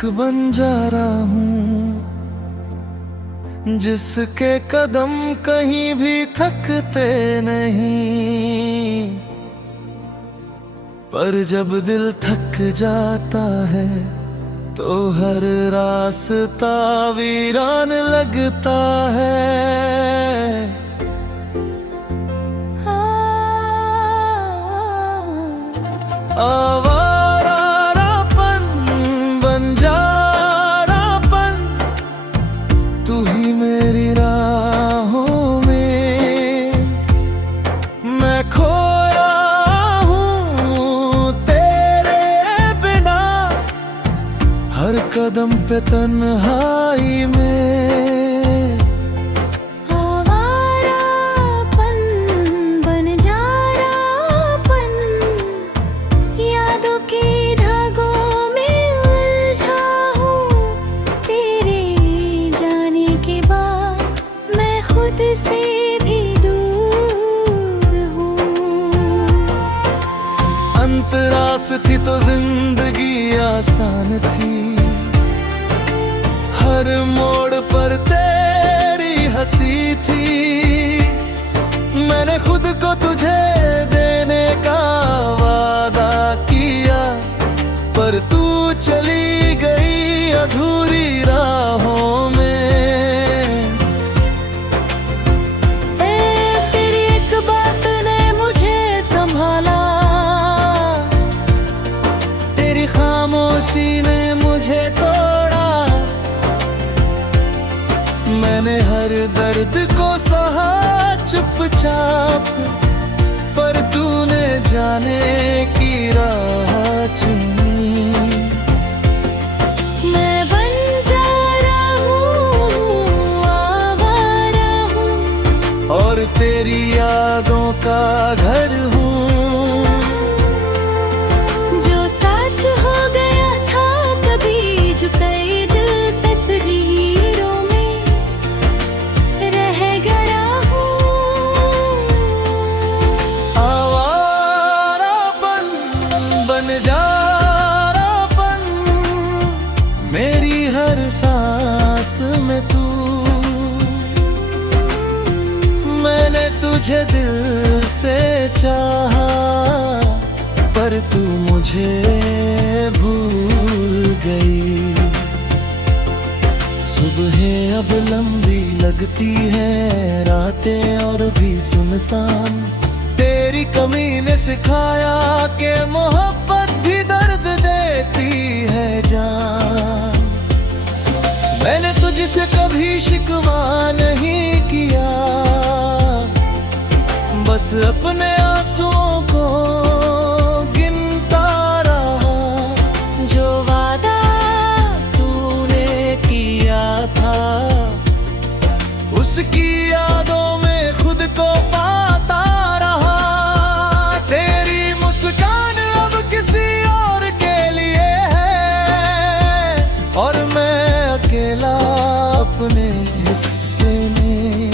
एक बंजारा हूँ जिसके कदम कहीं भी थकते नहीं, पर जब दिल थक जाता है तो हर रास्ता वीरान लगता है। आवारापन, बंजारापन, तू ही मेरी राहों में। मैं खोया हूँ तेरे बिना, हर कदम पे तन्हाई में। से भी दूर हूँ। अंतरास थी तो जिंदगी आसान थी, हर मोड़ पर तेरी हंसी थी। मैंने खुद को तुझे देने का वादा किया, पर तू चली गई अधूरी राहों में। खामोशी ने मुझे तोड़ा, मैंने हर दर्द को सहा चुपचाप, पर तूने जाने की राह चुनी। मैं बंजारा हूँ, आवारा हूँ, और तेरी यादों का घर हूँ। कई दिल तस्वीरों में रह गया हूँ। आवारापन, बंजारापन, मेरी हर सांस में तू। मैंने तुझे दिल से चाहा, पर तू मुझे भूल गई। सुबहें अब लंबी लगती है, रातें और भी सुनसान। तेरी कमी ने सिखाया कि मोहब्बत भी दर्द देती है जान। मैंने तुझसे कभी शिकवा नहीं किया, बस अपने आंसुओं को गिनता रहा। जो वादा था उसकी यादों में खुद को पाता रहा। तेरी मुस्कान अब किसी और के लिए है, और मैं अकेला अपने हिस्से में।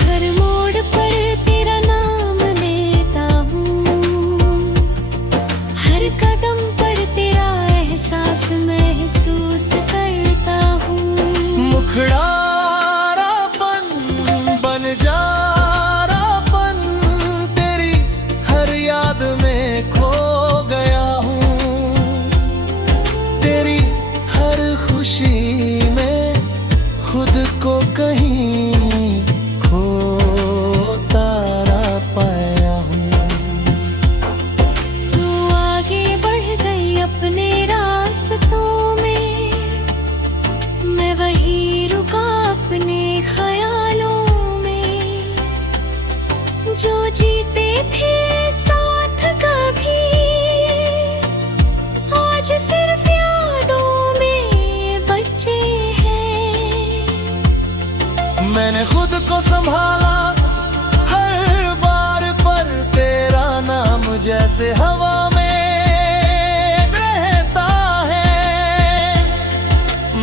हर मोड़ पर तेरा नाम लेता हूँ, हर कदम पर तेरा एहसास महसूस करता हूँ। मुखड़ारापन, बंजारापन, तेरी हर याद में खो गया हूँ। तेरी हर खुशी में खुद को कहीं खोता पाया हूँ। तू आगे बढ़ गई अपने रास्तों में, मैं वहीं रुका अपने ख्यालों में। जो जीते थे साथ कभी, आज सिर्फ यादों में बचे हैं। मैंने खुद को संभाला हर बार, पर तेरा नाम जैसे हवा में रहता है।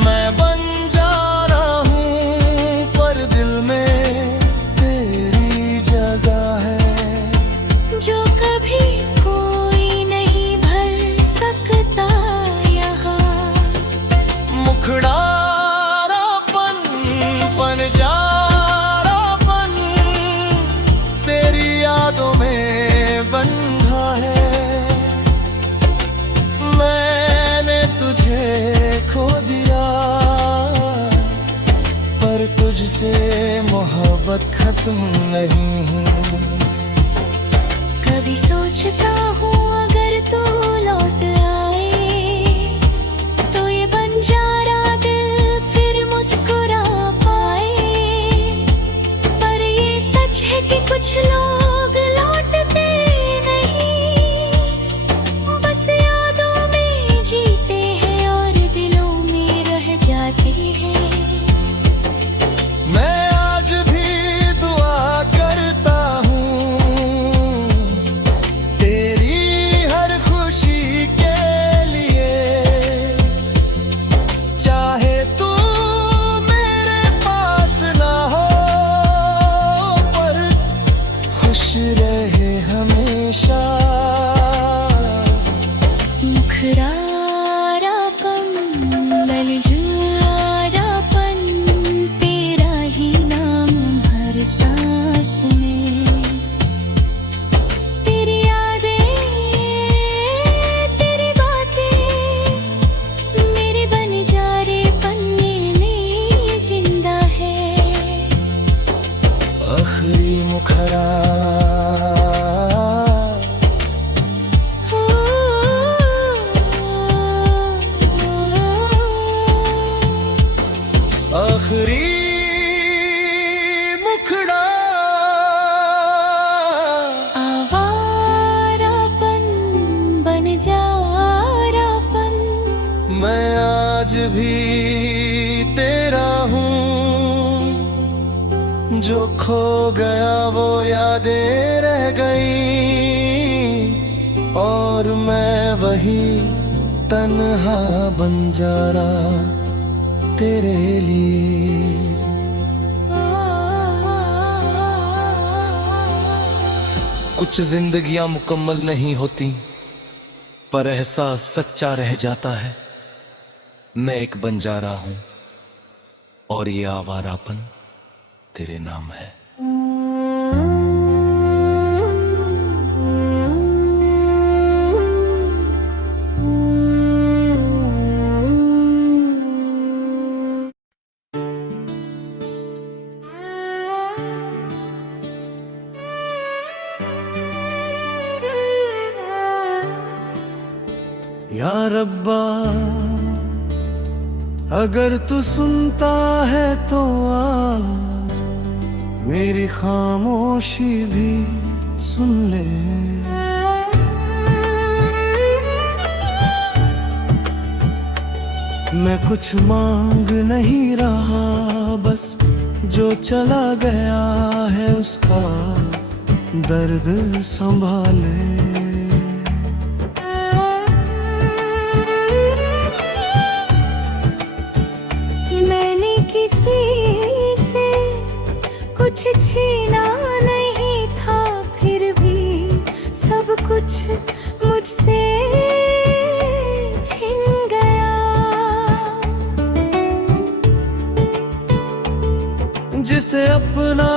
मैं बंजारा हूँ, पर दिल में तेरी जगह है। जो कभी कोई नहीं भर सकता यहाँ। मोहब्बत खत्म नहीं। कभी सोचता हूँ अगर तू लौट आए तो ये बंजारा दिल फिर मुस्कुरा पाए। पर ये सच है कि कुछ लोग लौटते नहीं, बस यादों में जीते हैं और दिलों में रह जाते हैं। मैं आज भी दुआ करता हूँ तेरी हर खुशी के लिए, चाहे तू मेरे पास ना हो पर खुश रहे हमेशा। मुखरारापन ललजारापन तेरा ही नाम हर सांस में। तेरी यादें तेरी बातें मेरे बंजारे पन्ने में जिंदा है। आखिरी मुखरा आखिरी मुखड़ा आवारापन बनजारापन। मैं आज भी तेरा हूँ, जो खो गया वो यादें रह गई और मैं वही तन्हा बंजारा तेरे लिए। कुछ जिंदगियां मुकम्मल नहीं होती पर एहसास सच्चा रह जाता है। मैं एक बंजारा हूं और ये आवारापन तेरे नाम है। या रब्बा अगर तू सुनता है तो आज मेरी खामोशी भी सुन ले। मैं कुछ मांग नहीं रहा, बस जो चला गया है उसका दर्द संभाले। कुछ छीना नहीं था फिर भी सब कुछ मुझसे छिन गया। जिसे अपना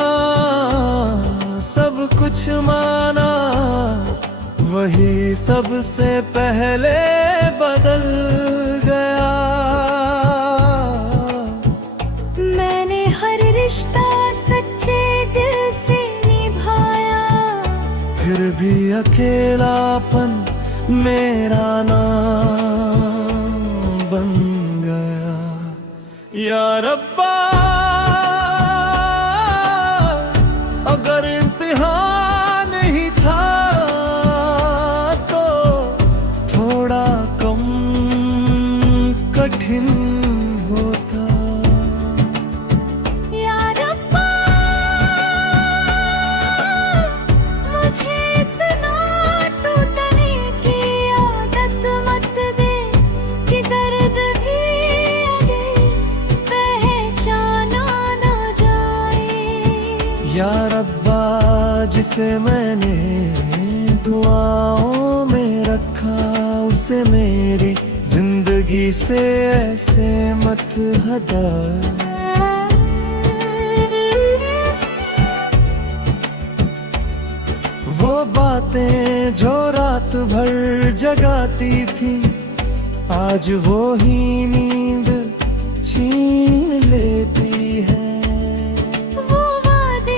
सब कुछ माना वही सबसे पहले बदल गया। मैंने हर रिश्ता सच्चे दिल से निभाया, फिर भी अकेलापन मेरा नाम बन गया। या रब्बा अगर इम्तिहान नहीं था तो थोड़ा कम कठिन होता। या रब्बा मुझे इतना टूटने की आदत मत दे कि दर्द भी आगे पहचाना ना जाए। या रब्बा जिसे मैंने दुआओं में रखा उसे मेरी जिंदगी से ऐसे मत हटा। वो बातें जो रात भर जगाती थी आज वो ही नींद छीन लेती है। वो वादे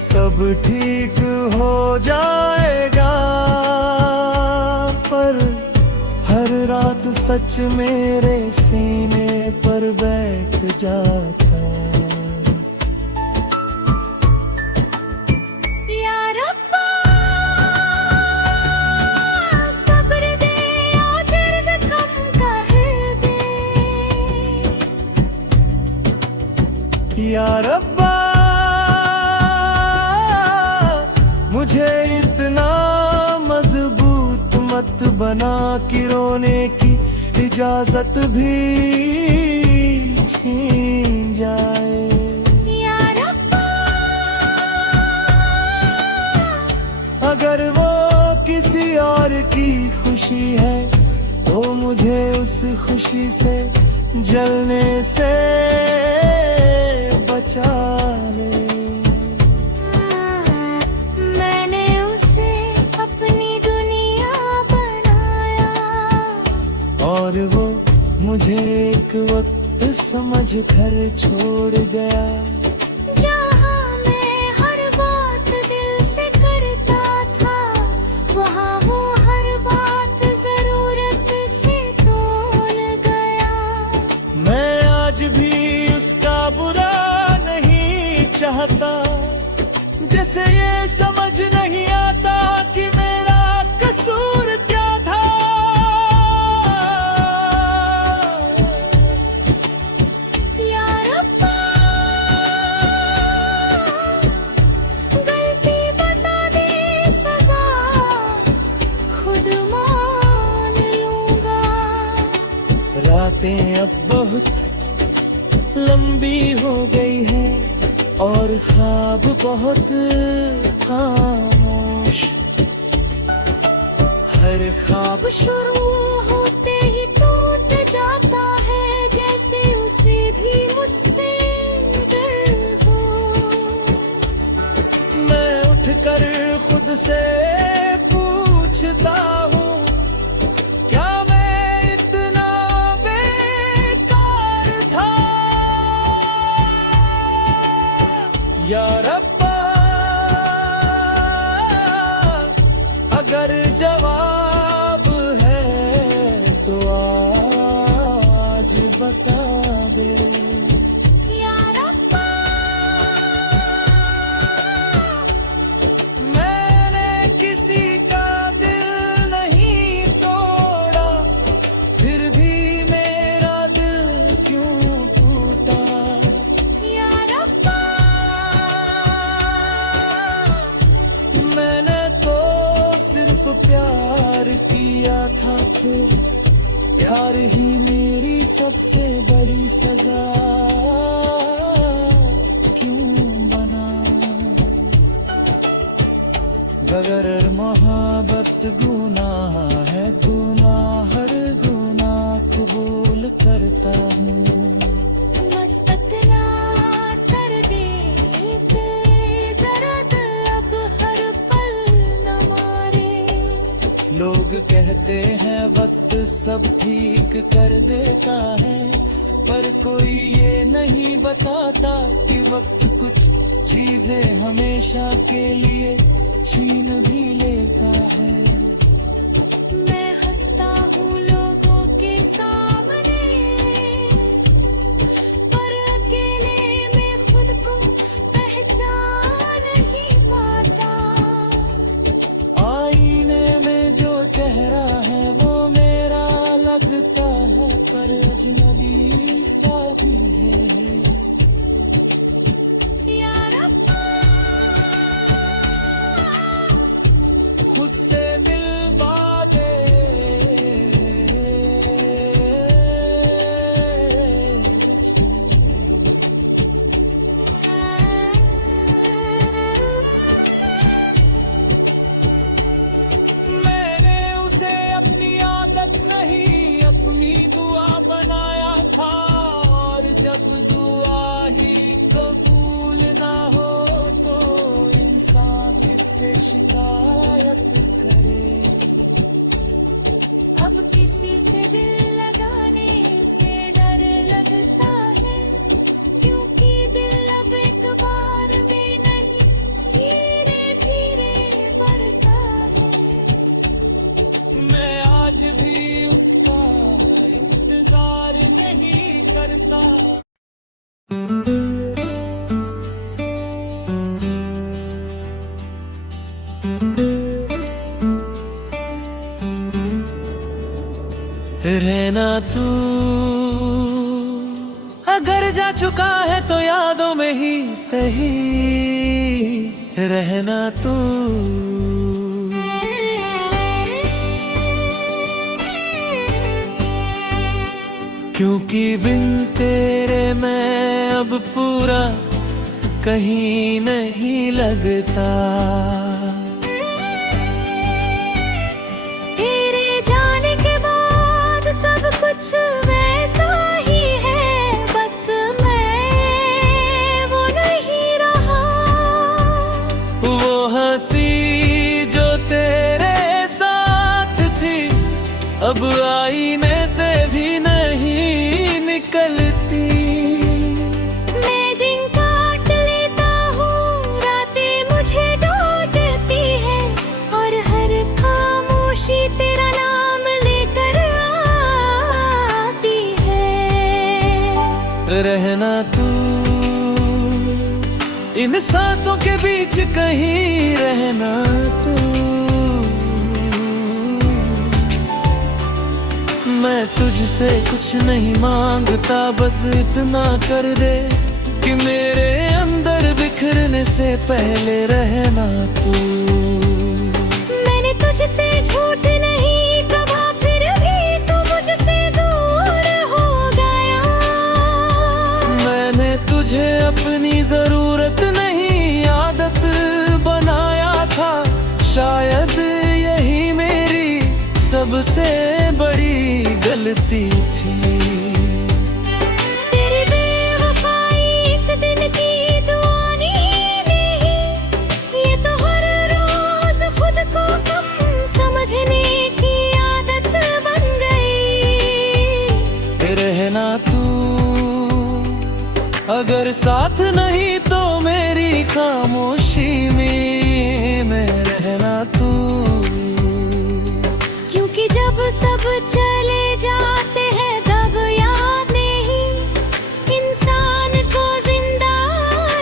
सब ठीक हो जाएगा, पर हर रात सच मेरे सीने पर बैठ जाता। या रब्बा सब्र दे या दर्द कम कर दे। या रब्बा मुझे इतना मजबूत मत बना कि रोने की इजाजत भी छीन जाए। या रब्बा अगर वो किसी और की खुशी है तो मुझे उस खुशी से जलने से बचा ले। मैंने उसे अपनी दुनिया बनाया, और वो मुझे एक वक्त समझ कर छोड़ गया। जहाँ मैं हर बात दिल से करता था, वहाँ वो हर बात जरूरत से तोल गया। मैं आज भी उसका बुरा नहीं चाहता, जैसे ये समझ नहीं आता कि मेरा कसूर क्या था। या रब्बा गलती बता दे, सजा खुद मान लूंगा। रातें अब बहुत लंबी हो गई है और ख्वाब बहुत खामोश। हर ख्वाब शुरू होते ही टूट जाता है, जैसे उसे भी मुझसे डर हो। मैं उठकर खुद से पूछता हूँ, क्या मैं इतना बेकार था। या रब्बा अगर जवाब है तो आज बता दे। या रब्बा मैंने किसी का दिल नहीं तोड़ा, फिर भी मेरा दिल क्यों टूटा। या रब्बा मैंने तो सिर्फ प्यार किया था, फिर प्यार ही मेरी सबसे बड़ी सजा क्यों बना। अगर मोहब्बत गुनाह है, गुनाह हर गुनाह कबूल करता हूँ। बस इतना कर दे के दर्द अब हर पल न मारे। लोग कहते हैं वक्त सब ठीक कर देता है, पर कोई ये नहीं बताता कि वक्त कुछ चीजें हमेशा के लिए छीन भी लेता है। मैं हंसता हूँ लोगों के सामने, पर अकेले में खुद को पहचान नहीं पाता। आईने में जो चेहरा है वो मेरा लगता है, पर अजनबी सा भी है। या रब्बा खुद से मिलवा दे। मैंने उसे अपनी आदत नहीं अपनी दुआ बनाया था, और जब दुआ ही कबूल ना हो तो इंसान किससे शिकायत करे। अब किसी से दिल लगाने से डर लगता है, क्योंकि दिल अब एक बार में नहीं रहना तू अगर जा चुका है तो यादों में ही सही रहना तू। क्योंकि बिन तेरे मैं अब पूरा कहीं नहीं लगता। तेरे जाने के बाद सब कुछ वैसा ही है, बस मैं वो नहीं रहा। वो हंसी जो तेरे साथ थी अब आईने से भी नहीं निकलती। मैं दिन काट लेता हूँ, रातें मुझे डांटती है, और हर खामोशी तेरा नाम लेकर आती है। रहना तू इन सांसों के बीच कहीं रहना तू। मैं तुझसे कुछ नहीं मांगता, बस इतना कर दे कि मेरे अंदर बिखरने से पहले रहना तू। मैंने तुझसे झूठ नहीं कहा, फिर भी तू मुझसे दूर हो गया। मैंने तुझे अपनी जरूरत नहीं आदत बनाया था, शायद यही मेरी सबसे बड़ी गलती थी। तेरी बेवफाई एक दिन की दुआ नहीं, ये तो हर रोज खुद को कम समझने की आदत बन गई। रहना तू अगर साथ नहीं तो मेरी खामोशी में रहना तू। क्योंकि जब सब चले जाते हैं तब यादें ही इंसान को जिंदा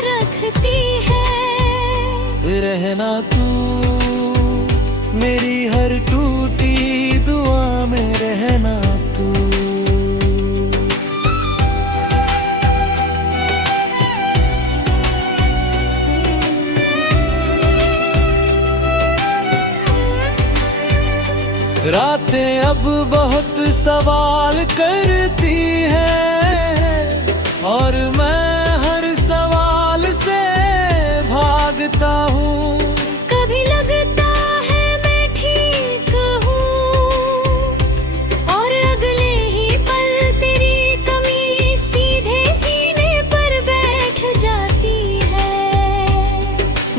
रखती है। रहना तू मेरी हर टूटी दुआ में रहना तू। रातें अब बहुत सवाल करती हैं, और मैं हर सवाल से भागता हूँ। कभी लगता है मैं ठीक हूँ, और अगले ही पल तेरी कमी सीधे सीने पर बैठ जाती है।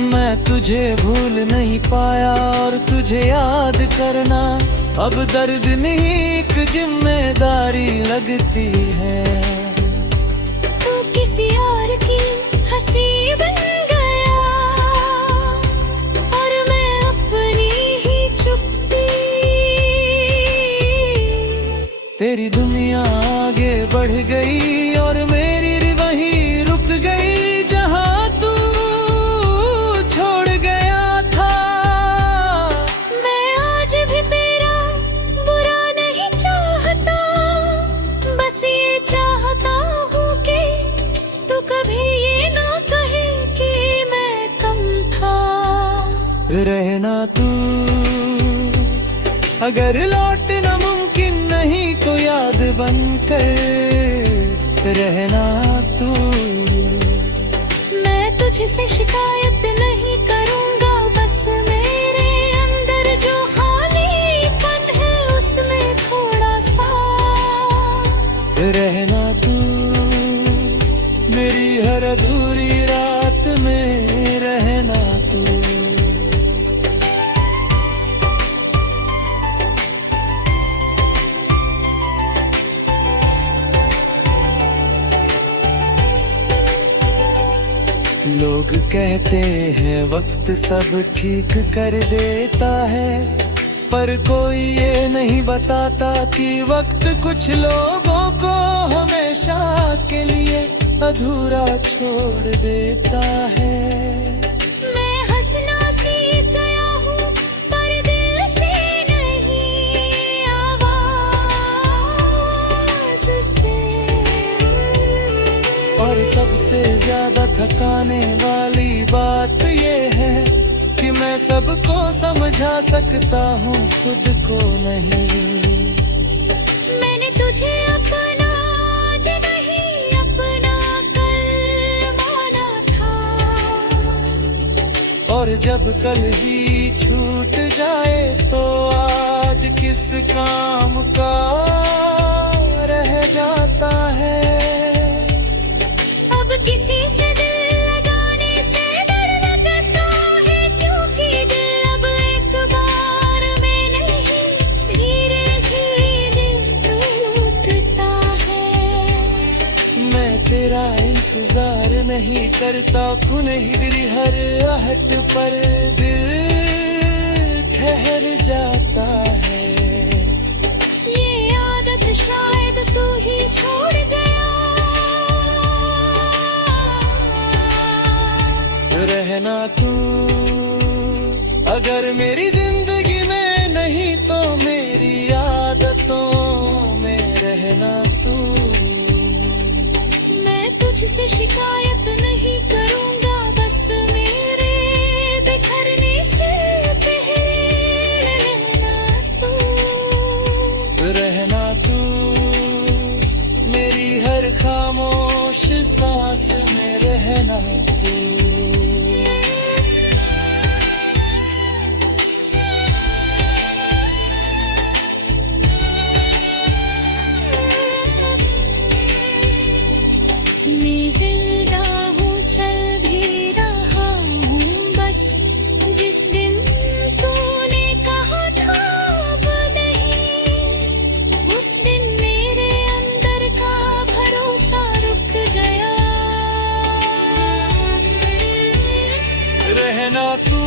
मैं तुझे भूल नहीं पाया और तुझे याद करना अब दर्द नहीं एक जिम्मेदारी लगती है। तू किसी और की हंसी बन गया, और मैं अपनी ही चुप्पी। तेरी दुनिया आगे बढ़ गई और मेरी वहीं रुक गई जहाँ तू छोड़ गया था। मैं आज भी तेरा बुरा नहीं चाहता, बस ये चाहता हूँ कि तू कभी ये ना कहे कि मैं कम था। रहना तू अगर लौटना मुमकिन नहीं तो याद बनकर रहना तू। मैं तुझसे शिकायत नहीं करूँगा, बस मेरे अंदर जो खालीपन है उसमें थोड़ा सा रहना तू मेरी हर अधूरी रात में रहना तू। लोग कहते हैं वक्त सब ठीक कर देता है, पर कोई ये नहीं बताता कि वक्त कुछ लोगों को हमेशा के लिए अधूरा छोड़ देता है। मैं हंसना सीख गया हूँ पर दिल से नहीं, आवाज से। और सबसे ज्यादा थकाने वाली बात ये है कि मैं सबको समझा सकता हूँ, खुद को नहीं। मैंने तुझे अपना आज नहीं, अपना कल माना था। और जब कल ही छूट जाए तो आज किस काम का रह जाता है। अब किसी से दिल लगाने से डर लगता है, क्योंकि दिल अब एक बार में नहीं, धीरे धीरे टूटता है। मैं तेरा इंतजार नहीं करता, मेरी हर आहट पर दिल ठहर जाता है। ये आदत शायद तू ही छोड़ गया। रहना तू अगर मेरी जिंदगी में नहीं तो मेरी आदतों में रहना तू। मैं तुझसे शिकायत नहीं करूंगा, बस मेरे बिखरने से पहले रहना तू मेरी हर खामोश सांस में रहना तू। मैं जिंदा हूँ, चल भी रहा हूँ, बस जिस दिन तूने कहा था अब नहीं, उस दिन मेरे अंदर का भरोसा रुक गया। रहना तू